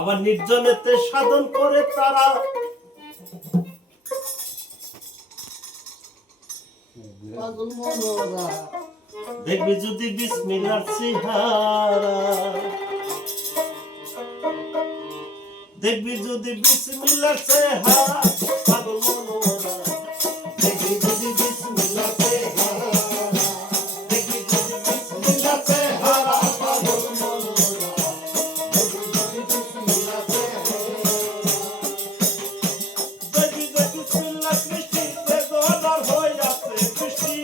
আবার নির্জনেতে সাধন করে তারা দেখবি যদি বিসমিল্লাহর চেহারা, দেখবি যদি বিসমিল্লাহর চেহারা পাগল মনোরা, দেখবি যদি বিসমিল্লাহর চেহারা, দেখবি যদি বিসমিল্লাহর চেহারা পাগল মনোরা, দেখবি যদি বিসমিল্লাহর চেহারা, দেখবি যদি বিসমিল্লাহ সৃষ্টি বেদনার হয়ে আছে সৃষ্টি,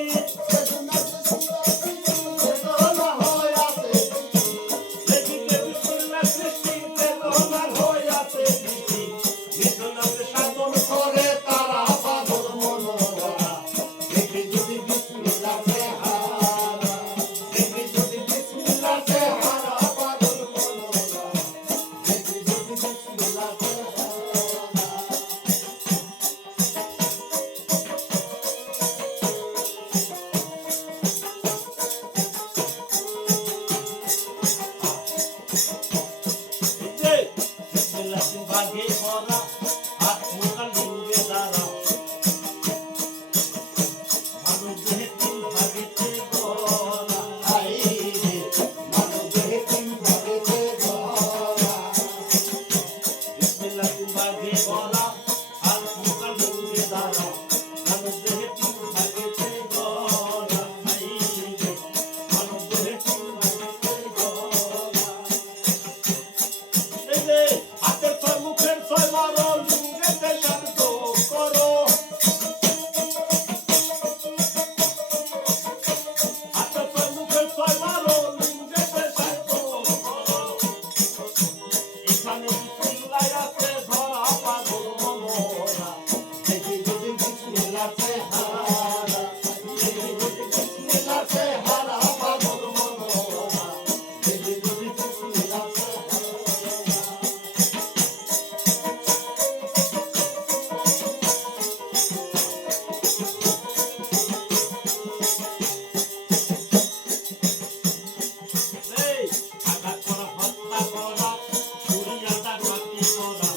ভাগে ভরা হাত মোটা লিঙ্গে দ্বারা মানুষ দেহে তিন ভাগেতে গড়া, মানুষ দেহে তিন ভাগেতে গড়া, বিসমিল্লাহ তিন ভাগে ভরা হাত মোটা লিঙ্গে দ্বারা মানুষ দেহে তিন ভাগেতে গড়া, মানুষ দেহে তিন ভাগেতে গড়া, এই যে হাতের ছয় মুখের ছয় মারো লিঙ্গেতে শব্দ করো, হাতের ছয় মুখের ছয় মারো লিঙ্গেতে শব্দ করো, এখানে বিসমিল্লাহ আছে ধরা পাগল মনোরা, দেখবি যদি বিসমিল্লাহ চেহারা, দেখবি যদি বিসমিল্লাহ চেহারা পাগল মনোরা, দেখবি যদি বিসমিল্লাহ চেহারা। আঘাত করা, হত্যা করা, চুরি আটা বাকি করা,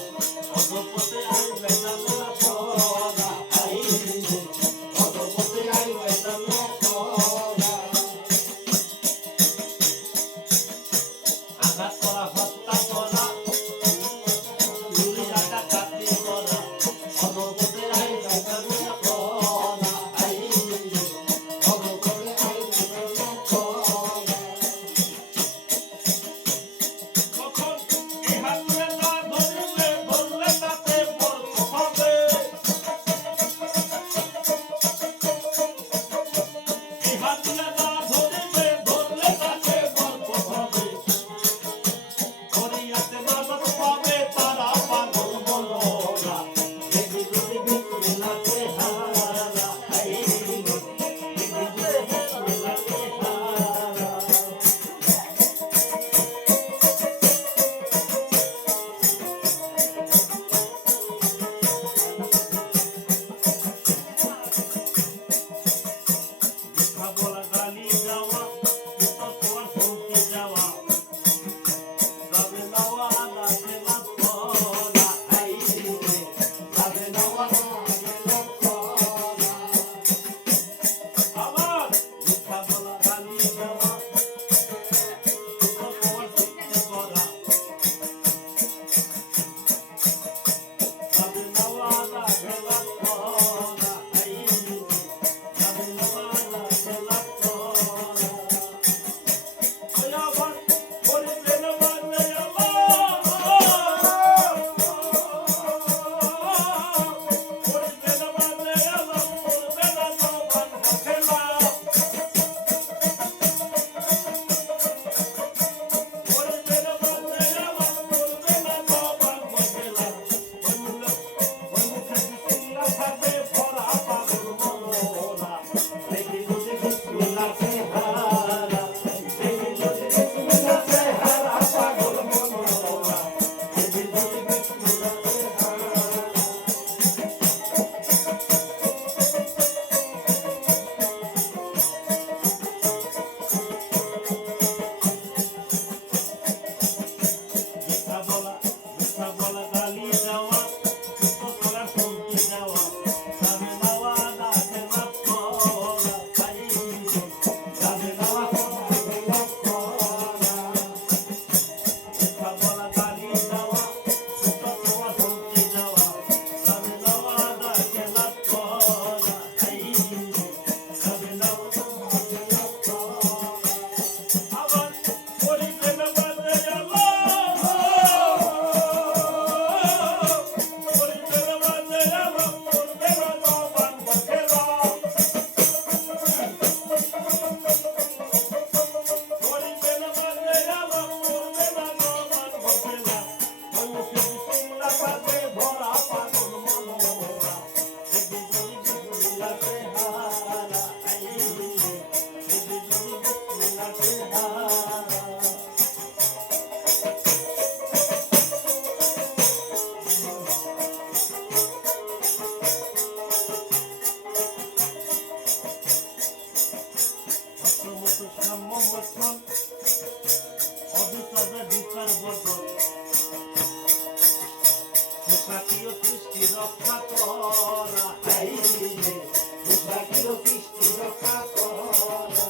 সৃষ্টি রক্ষা করা হাই রে দুর্ভাগ্য সৃষ্টি রক্ষা করা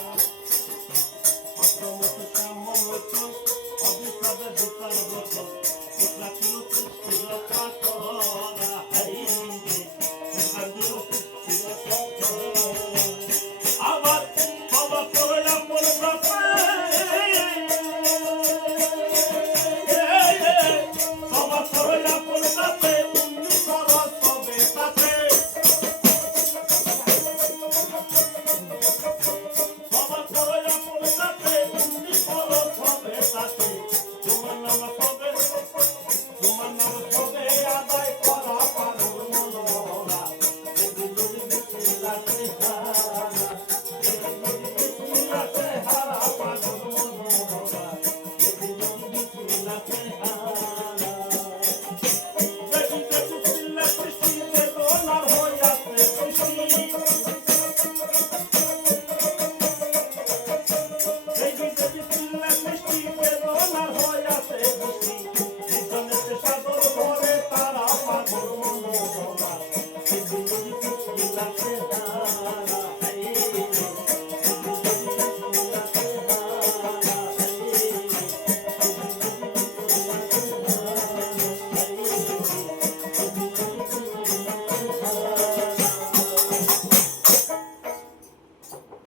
অসমত সামমত অবিশ্বাসে বিচার গত দুর্ভাগ্য সৃষ্টি রক্ষা করা হাই রে দুর্ভাগ্য সৃষ্টি রক্ষা করা আবার বাবা করে আপন বাবা বাবা করে আপন তাতে উন্নি করো সবে তাতে বাবা করে আপন তাতে উন্নি করো সবে তাতে তোমার নাম সবে আদায় করা পারো মনোরা যদি যদি বিসমিল্লাতে হারা পারো মনোরা যদি যদি বিসমিল্লাতে হারা খুশিতে দোলার হইয়াছে খুশি দেবী দেবী